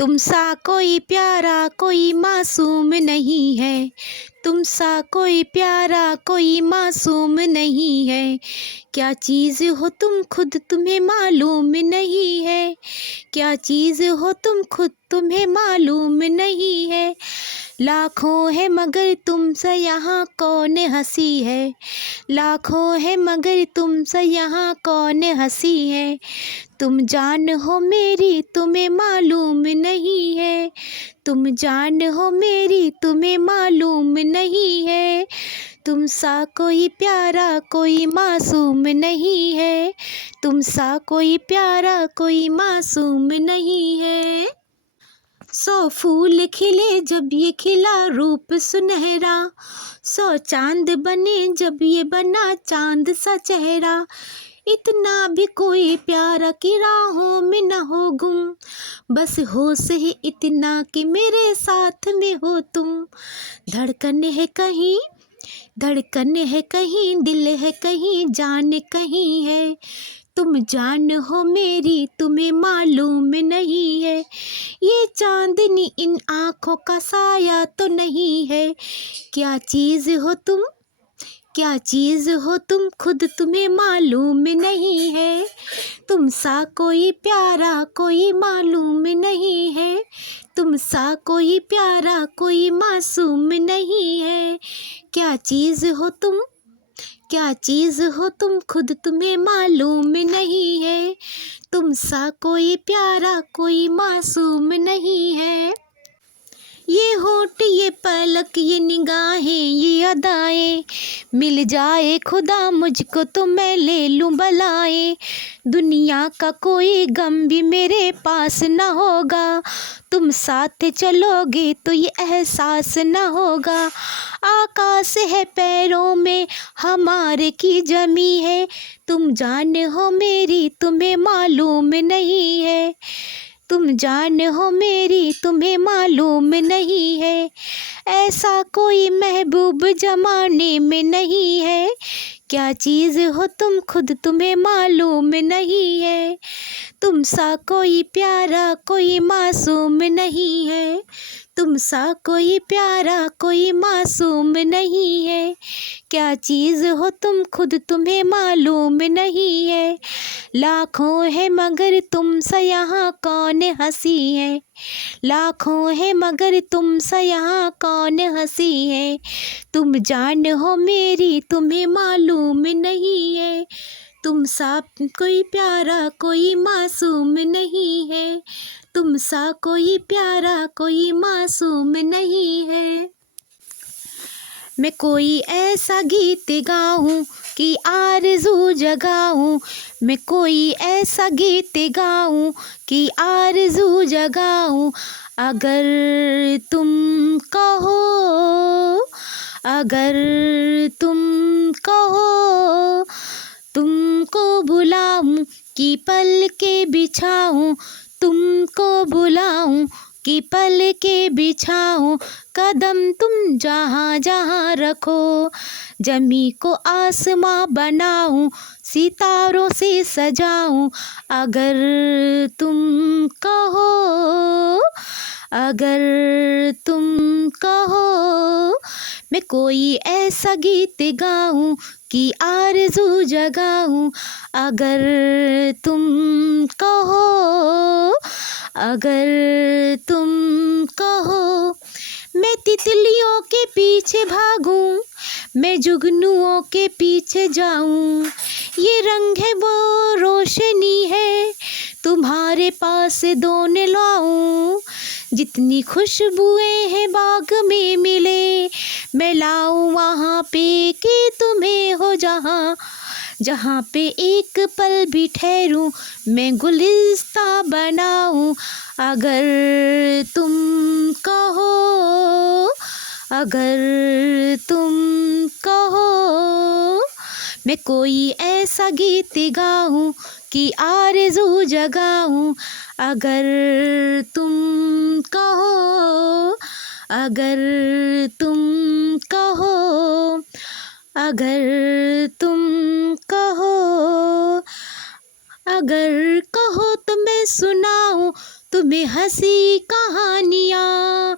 तुम सा कोई प्यारा कोई मासूम नहीं है, तुम सा कोई प्यारा कोई मासूम नहीं है। क्या चीज़ हो तुम खुद तुम्हें मालूम नहीं है, क्या चीज़ हो तुम खुद तुम्हें मालूम नहीं है। लाखों है मगर तुमसे यहाँ कौन हंसी है, लाखों है मगर तुमसे यहाँ कौन हंसी है। तुम जान हो मेरी तुम्हें मालूम नहीं है, तुम जान हो मेरी तुम्हें मालूम नहीं है। तुम सा कोई प्यारा कोई मासूम नहीं है, तुम सा कोई प्यारा कोई मासूम नहीं है। 100 फूल खिले जब ये खिला रूप सुनहरा, 100 चांद बने जब ये बना चांद सा चेहरा। इतना भी कोई प्यारा की राहों में न हो गुम, बस हो सही इतना कि मेरे साथ में हो तुम। धड़कन है कहीं, धड़कन है कहीं, दिल है कहीं, जान कहीं है। तुम जान हो मेरी तुम्हें मालूम नहीं है। ये चांदनी इन आँखों का साया तो नहीं है। क्या चीज़ हो तुम, क्या चीज़ हो तुम खुद तुम्हें मालूम नहीं है। तुम सा कोई प्यारा कोई मालूम नहीं है, तुम सा कोई प्यारा कोई मासूम नहीं है। क्या चीज़ हो तुम, क्या चीज़ हो तुम खुद तुम्हें मालूम नहीं है। तुम सा कोई प्यारा कोई मासूम नहीं है। ये होठ ये पलक ये निगाहें ये अदाएं, मिल जाए खुदा मुझको तो मैं ले लूं बलाएं। दुनिया का कोई गम भी मेरे पास न होगा, तुम साथ चलोगे तो ये एहसास न होगा। आकाश है पैरों में हमारे की जमी है, तुम जान हो मेरी तुम्हें मालूम नहीं है। तुम जान हो मेरी तुम्हें मालूम नहीं है। ऐसा कोई महबूब जमाने में नहीं है। क्या चीज़ हो तुम खुद तुम्हें मालूम नहीं है। तुम सा कोई प्यारा कोई मासूम नहीं है, तुम सा कोई प्यारा कोई मासूम नहीं है। क्या चीज़ हो तुम खुद तुम्हें मालूम नहीं है। लाखों है मगर तुमसे यहाँ कौन हंसी है, लाखों है मगर तुमसे यहाँ कौन हंसी है। तुम जान हो मेरी तुम्हें मालूम नहीं है। तुम सा कोई प्यारा कोई मासूम नहीं है, तुम सा कोई प्यारा कोई मासूम नहीं है। मैं कोई ऐसा गीत गाऊं कि आरज़ू जगाऊं, मैं कोई ऐसा गीत गाऊं कि आरज़ू जगाऊं। अगर तुम कहो, अगर तुम कहो, तुमको बुलाऊं कि पल के बिछाऊं, तुमको बुलाऊं कि पल के बिछाऊं। कदम तुम जहाँ जहाँ रखो, जमी को आसमां बनाऊं, सितारों से सजाऊं। अगर तुम कहो, अगर तुम कहो, मैं कोई ऐसा गीत गाऊं कि आरज़ू जगाऊं। अगर तुम कहो, अगर तुम कहो, मैं तितलियों के पीछे भागूं, मैं जुगनुओं के पीछे जाऊं। ये रंग है वो रोशनी है, तुम्हारे पास दोने लाऊं। जितनी खुशबुएं हैं बाग में मिले, मैं लाऊं वहाँ पे कि तुम्हें हो जहाँ, जहाँ पे एक पल भी ठहरूं, मैं गुलिस्ता बनाऊं। अगर तुम कहो, अगर तुम कहो, मैं कोई ऐसा गीत गाऊं कि आरज़ू जगाऊं। अगर तुम कहो, अगर तुम कहो, अगर तुम कहो, अगर कहो तो मैं सुनाऊं, तो तुम्हें हंसी कहानियाँ,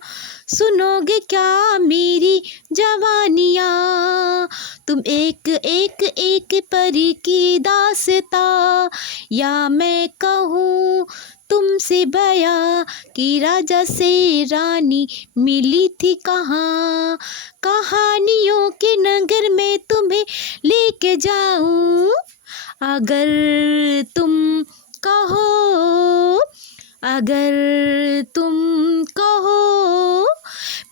सुनोगे क्या मेरी जवानियाँ। तुम एक एक एक परी की दास्तां, या मैं कहूँ तुमसे बयां कि राजा से रानी मिली थी कहाँ। कहानियों के नगर में तुम्हें लेके जाऊं, अगर तुम कहो, अगर तुम कहो।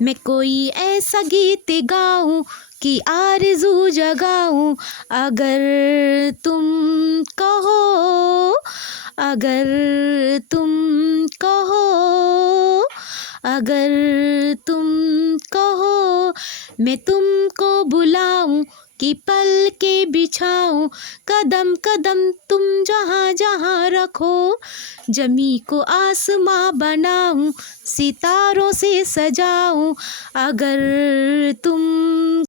मैं कोई ऐसा गीत गाऊं कि आरज़ू जगाऊं, अगर तुम कहो, अगर तुम कहो, अगर तुम कहो। मैं तुमको बुलाऊं कि पल के बिछाऊं, कदम कदम तुम जहाँ जहाँ रखो। जमी को आसमां बनाऊं, सितारों से सजाऊं, अगर तुम